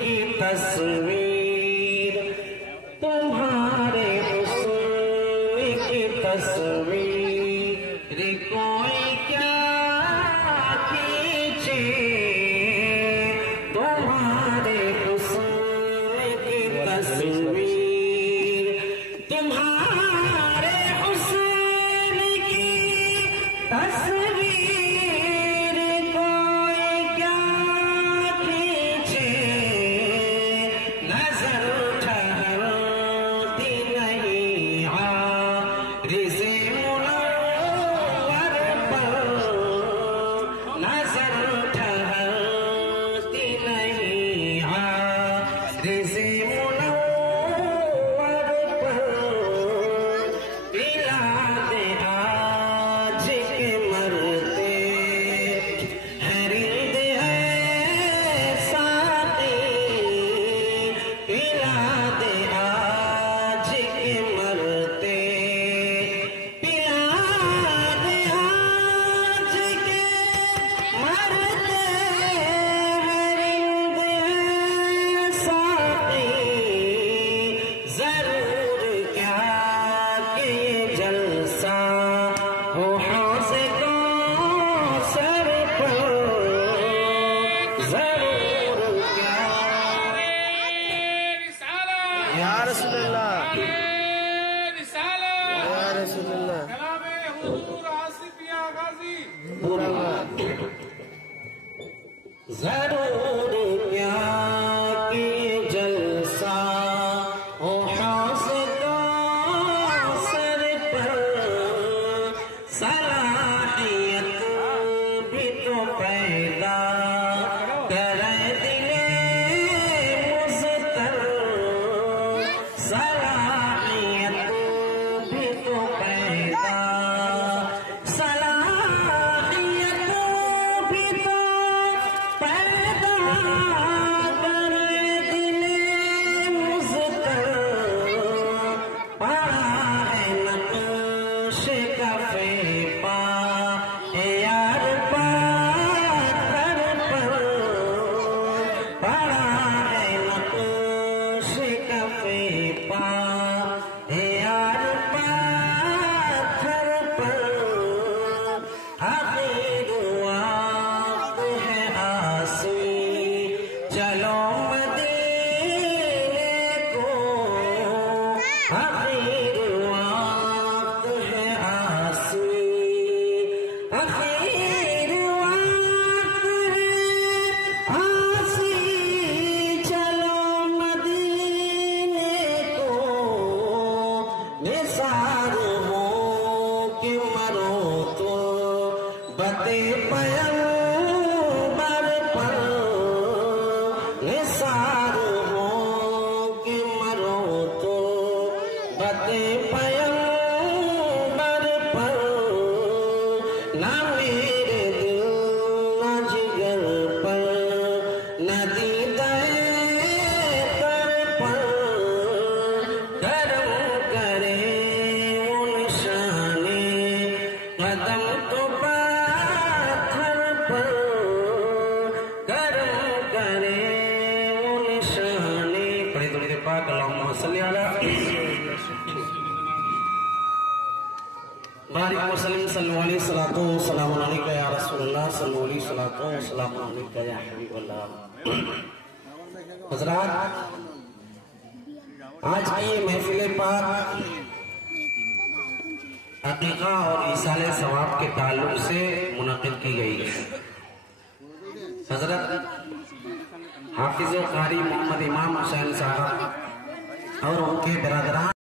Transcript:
की तस्वीर, तुम्हारे हुस्न की तस्वीर कोई क्या खींचे, तुम्हारे हुस्न की तस्वीर, तुम्हारे हुस्न की तस्वीर कोई क्या खींचे, नजर ठहरती नहीं आरिज़े मुनव्वर पर, नजर ठहरती नहीं आरिज़े मुनव्वर पर, पिला दे आज के मरते हैं रिंद है साथी, पिला दे आज के मरते, पिला दे आज के मरते हैं रिंद है साथी, जरूर क्या कि ये जलसा हो हौज़े कौसर पर, जरूर क्या या रसूलुल्लाह रिसाला या रसूलुल्लाह कलामे हुजूर आसिफ या गाजी जरूर क्या कि ये जलसा हो हौज़े कौसर पर, सलाहियत भी तो पैदा करे दिले मुज़तर, सलाहियत भी तो पैदा, सलाहियत भी तो पैदा करे दिले मुज़तर, पड़ा है नक्श कफ़े पा यार पाथर पर, पड़ा है नक्श कफ़े पा यार पाथर पर, आखिर वक्त है आसी चलो मदीने को, आखिर वक्त है आसी, आखिर वक्त है आसी चलो मदीने को, निसार हो कि मरो तो बते पैगंबर पर, निसार हो कि मरो तो बते पैगंबर पर, ना मेरे दिल ना जिगर पर, न दीदा कर पर, करम करे वो निशाने कदम तो पाथर पर, करम करे वो निशाने। पढ़े थोड़ी देर पाक अल्लाहुम्मा सल्ली अला बारिक वसल्लम सल्लल्लाहु अलैहि सलातो सलाम अलैका या रसूलुल्लाह सल्लल्लाहु अलैहि सलातो सलाम अलैका या हबीबल्लाह। हज़रात, आज की ये महफिल पाक अकीका और इसाले सवाब के ताल्लुक से मुनक़िद की गई है। हजरत हाफिज़ कारी मोहम्मद इमाम हुसैन साहब और उनके बिरादरान